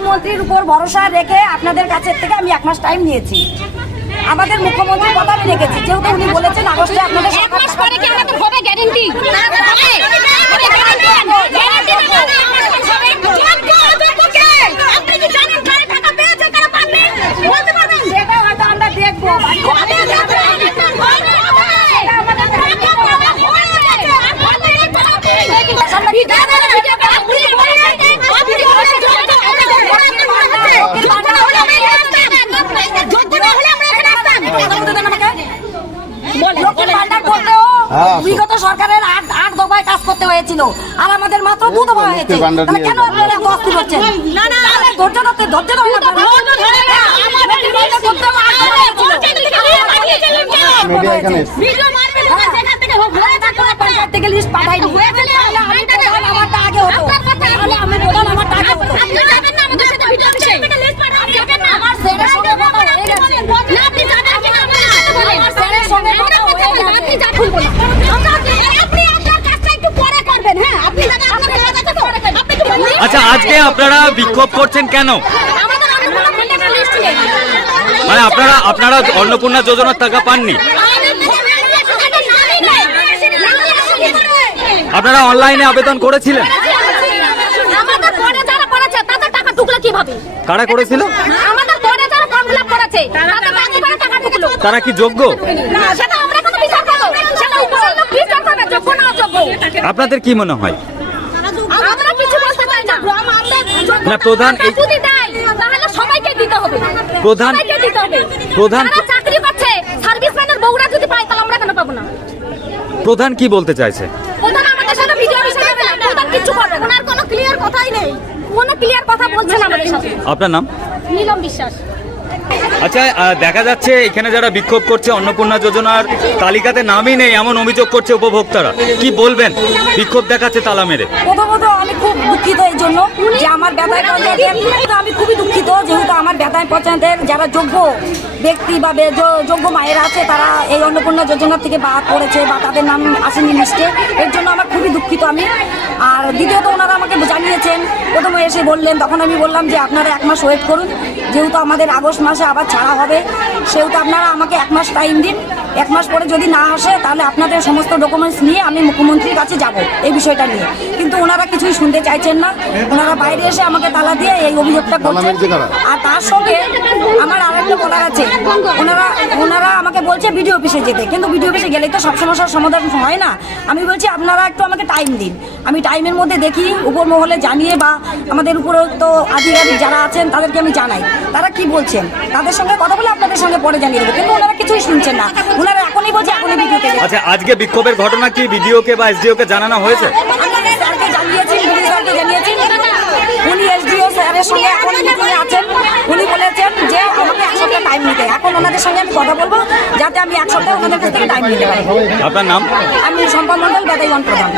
মুখ্যমন্ত্রীর উপর ভরসা রেখে আপনাদের কাছের থেকে আমি 1 মাস টাইম নিয়েছি। আমাদের মুখ্যমন্ত্রীর কথা আমি রেখেছি, যেহেতু উনি বলেছেন আগস্টে আপনাদের 1 মাস পরে কি আমাদের হবে গ্যারান্টি? আপনি কি জানেন কারা টাকা পেয়েছে, কারা পাবে? বলতে পারবেন? সেটা হয়তো আমরা দেখবো। বিগত সরকারের 8 দফায় কাজ করতে হয়েছিল, আর আমাদের মাত্র 2 দফা হয়েছে। কেন আপনারা অস্থির হচ্ছেন? ধৈর্য ধরতে লিস্ট পাঠাইনি। আমারটা আগে হতো, আমি প্রধান, আমারটা আগে হতো। আচ্ছা, আজকে আপনারা বিক্ষোভ করছেন কেন? মানে আপনারা অন্নপূর্ণা যোজনার টাকা পাননি? আপনারা অনলাইনে আবেদন করেছিলেন? কারা করেছিল? তারা কি যোগ্য? আপনাদের কি মনে হয়? না, প্রধান প্রধান কি বলতে চাইছে? আপনার নাম? নীলম বিশ্বাস। আচ্ছা, দেখা যাচ্ছে এখানে যারা বিক্ষোভ করছে অন্নপূর্ণা যোজনার তালিকাতে নামই নেই এমন অভিযোগ করছে উপভোক্তারা, কি বলবেন? বিক্ষোভ দেখাচ্ছে তালা মেরে। প্রথমত আমি খুব দুঃখিত এই জন্য যে আমার বেতায় পঞ্চায়েতের, আমি খুবই দুঃখিত যেহেতু আমার বেতায় পঞ্চায়েতের যারা যোগ্য ব্যক্তি বা যোগ্য মায়েরা আছে তারা এই অন্নপূর্ণা যোজনার থেকে বাদ পড়েছে বা তাদের নাম আসেনি লিস্টে, এর জন্য আমার খুবই দুঃখিত আমি। আর দ্বিতীয়ত ওনারা আমাকে জানিয়েছেন, প্রথমে এসে বললেন, তখন আমি বললাম যে আপনারা 1 মাস ওয়েট করুন, যেহেতু আমাদের আগস্ট মাসে আবার ছাড়া হবে, সেহেতু আপনারা আমাকে 1 মাস টাইম দিন। 1 মাস পরে যদি না আসে তাহলে আপনাদের সমস্ত ডকুমেন্টস নিয়ে আমি মুখ্যমন্ত্রীর কাছে যাব এই বিষয়টা নিয়ে। কিন্তু ওনারা কিছুই শুনতে চাইছেন না, ওনারা বাইরে এসে আমাকে তালা দিয়ে এই অভিযোগটা করছেন। আর তার সঙ্গে আমার আরেকটা বলার আছে, ওনারা আমাকে বলছে বিডিও অফিসে যেতে, কিন্তু বিডিও অফিসে গেলেই তো সব সমস্যার সমাধান হয় না। আমি বলছি আপনারা একটু আমাকে টাইম দিন, আমি টাইমের মধ্যে দেখি উপর মহলে জানিয়ে বা আমাদের উপরে তো আধিকারিক যারা আছেন তাদেরকে আমি জানাই তারা কি বলছেন, তাদের সঙ্গে কথা বলে আপনাদের সঙ্গে পরে জানিয়ে দেবো। কিন্তু ওনারা কিছুই শুনছেন না, ওনারা এখনই বলছে এখনই ভিডিওতে। আচ্ছা, আজকে বিক্ষোভের ঘটনা কি বিডিওকে বা এসডিওকে জানানো হয়েছে? আমাদের স্যারকে জানিয়েছি, বিডিও স্যারকে জানিয়েছি, উনি এসডিও স্যারের সঙ্গে এখন মিটিংয়ে আছেন। উনি বলেছেন যে আমাকে 1 সপ্তাহ টাইম নিতে, এখন ওনাদের সঙ্গে আমি কথা বলবো যাতে আমি 1 সপ্তাহ ওনাদের কাছ থেকে টাইম নিতে পারি। আপনার নাম? আমি শম্পা মণ্ডল, বেতাই 1 প্রধান।